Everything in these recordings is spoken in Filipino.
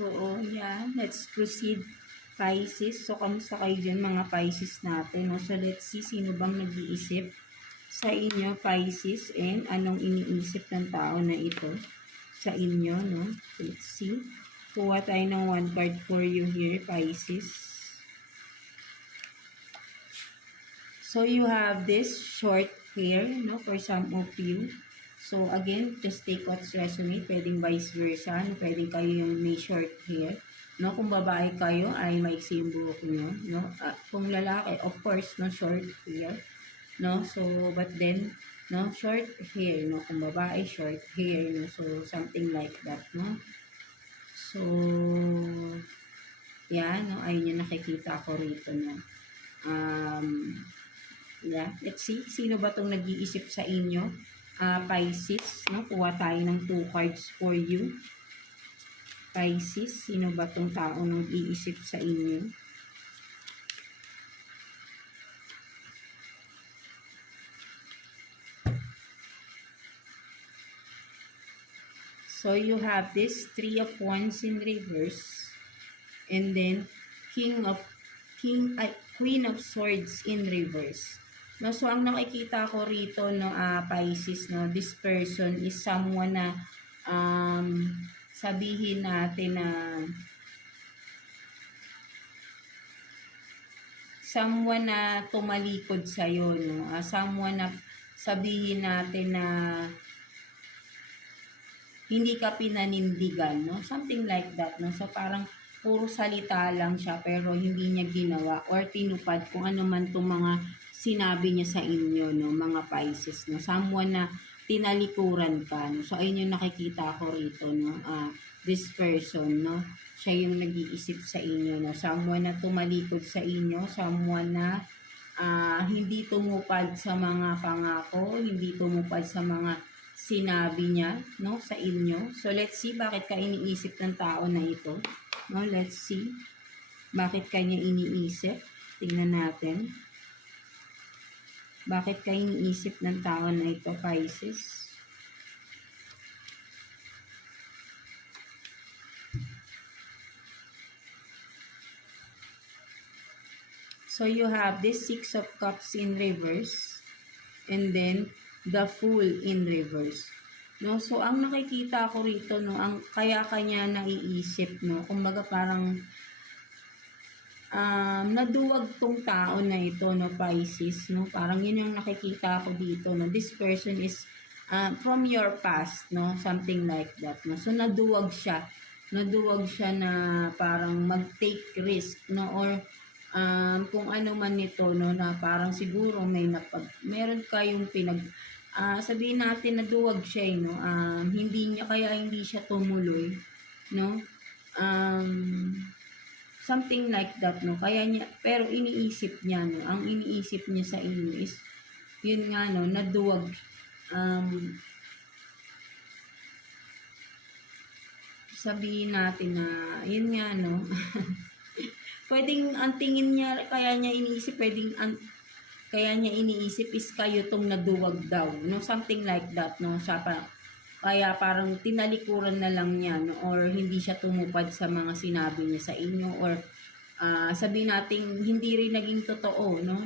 So, yeah, let's proceed, Pisces. So, kamusta kayo dyan, mga Pisces natin? No? So, let's see, sino bang nag-iisip sa inyo, Pisces, and anong iniisip ng tao na ito sa inyo, no? So, let's see. Kuha tayo ng one card for you here, Pisces. So, you have this short hair, no, for some of you. So, again, just take what's resonate. Pwedeng vice versa. No? Pwedeng kayo yung may short hair. No? Kung babae kayo, ay maiksi yung buhok nyo. No? Kung lalaki, of course, no, short hair. No? So, but then, no, short hair. No? Kung babae, short hair. No? So, something like that. No? So, yan. No? Ayun yung nakikita ko rito. No? Yeah, let's see. Sino ba itong nag-iisip sa inyo? Pisces, no? Kuha tayo ng 2 cards for you. Pisces, sino ba itong tao nag-iisip sa inyo? So, you have this 3 of Wands in reverse. And then, Queen of Swords in reverse. No, so ang nakikita ko rito, no, Pisces, no, this person is someone na sabihin natin na someone na tumalikod sa iyo, no, someone na sabihin natin na hindi ka pinanindigan, no, something like that, no. So parang puro salita lang siya pero hindi niya ginawa or tinupad kung ano man itong mga sinabi niya sa inyo, no, mga Pisces, no, someone na tinalikuran ka, no. So ayun yung nakikita ko rito, no, this person, no, siya yung nag-iisip sa inyo, no, someone na tumalikod sa inyo, someone na hindi tumupad sa mga pangako, hindi tumupad sa mga sinabi niya, no, sa inyo. So let's see bakit ka iniisip ng tao na ito, no, let's see bakit kanya iniisip. Tingnan natin. Bakit kayo iniisip ng tao na ito, Pisces? So, you have this 6 of Cups in reverse. And then, the Fool in reverse. No? So, ang nakikita ko rito, no, ang kaya kanya naiisip, no, kumbaga parang naduwag tong tao na ito, no, Pisces, no, parang yun yung nakikita ko dito, no, this person is from your past, no, something like that, no, so naduwag siya na parang mag-take risk, no, or kung ano man nito, no, na parang siguro meron kayong sabihin natin naduwag siya, no, hindi siya tumuloy, no, something like that, no, kaya niya, pero iniisip niya, no, ang iniisip niya sa inyo is, yun nga, no, naduwag, sabihin natin na, yun nga, no, pwedeng, ang tingin niya, kaya niya iniisip is kayo tong naduwag daw, no, something like that, no, kaya parang tinalikuran na lang niya, no, or hindi siya tumupad sa mga sinabi niya sa inyo, or sabihin natin hindi rin naging totoo, no,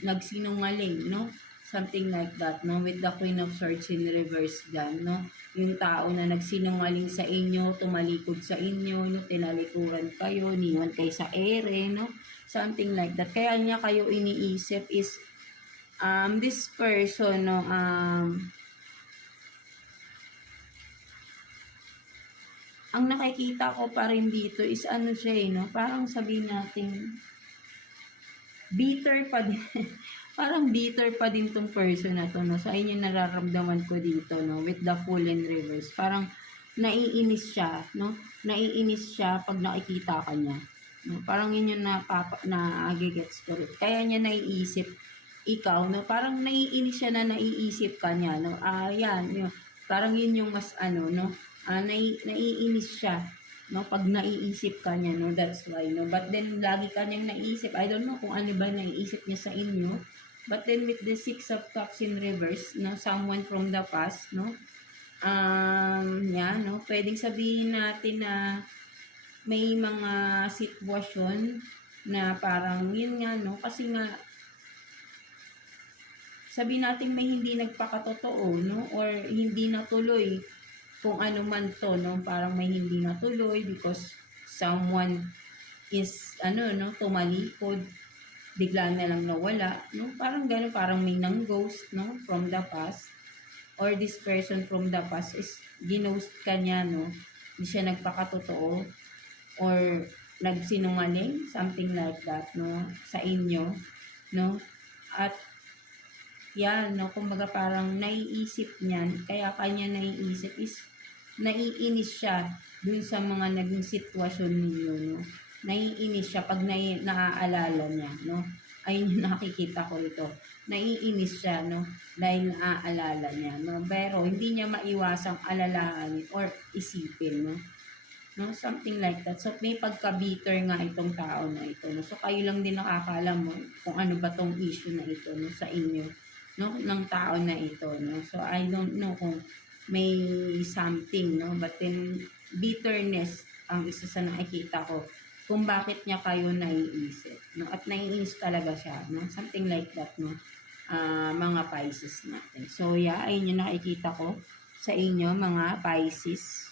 nagsinungaling, no, something like that, no, with the Queen of Swords in reverse dyan, no, yung tao na nagsinungaling sa inyo, tumalikod sa inyo, no, tinalikuran kayo, niwan kayo sa ere, no, something like that. Kaya niya kayo iniisip is this person, no, ang nakikita ko pa rin dito is ano siya, no? Parang sabihin natin, bitter pa din. Parang bitter pa din tong person na to, no? So, ayun yung nararamdaman ko dito, no? With the Fool in reverse. Parang naiinis siya, no? Naiinis siya pag nakikita ka niya. No? Parang yun yung na-gets ko rin. Kaya niya naiisip ikaw, no? Parang naiinis siya na naiisip ka niya, no? Yan, yun. Parang yun yung mas ano, no? Naiinis siya, no, pag naiisip ka niya, no, that's why, no, but then lagi ka niyang naiisip, I don't know kung ano ba naiisip niya sa inyo, but then with the 6 of Cups in reverse, no, someone from the past, no, yan, no, pwedeng sabihin natin na may mga sitwasyon na parang yun nga, no? Kasi nga, sabi natin may hindi nagpakatotoo, no? Or hindi natuloy kung ano man to, no? Parang may hindi natuloy because someone is, ano, no? Tumalikod, bigla na lang nawala, no? Parang gano'n, parang may nang ghost, no? From the past. Or this person from the past is ginost ka niya, no? Hindi siya nagpakatotoo or nagsinungaling, something like that, no? Sa inyo, no? At yan, no? Kumbaga parang naiisip niyan, kaya kanya naiisip is naiinis siya dun sa mga naging sitwasyon ninyo, no? Naiinis siya pag naaalala niya, no? Ayun yung nakikita ko ito. Naiinis siya, no? Dahil naaalala niya, no? Pero hindi niya maiwasang alalahanin or isipin, no? No? Something like that. So, may pagka-bitter nga itong tao na ito, no? So, kayo lang din nakakaalam mo kung ano ba tong issue na ito, no? Sa inyo, no? Ng tao na ito, no? So, I don't know kung may something, no? But then, bitterness ang isa sa nakikita ko kung bakit niya kayo naiisip, no? At naiinis talaga siya, no? Something like that, no? Mga Pisces natin. So, yeah, ayun yung nakikita ko sa inyo, mga Pisces.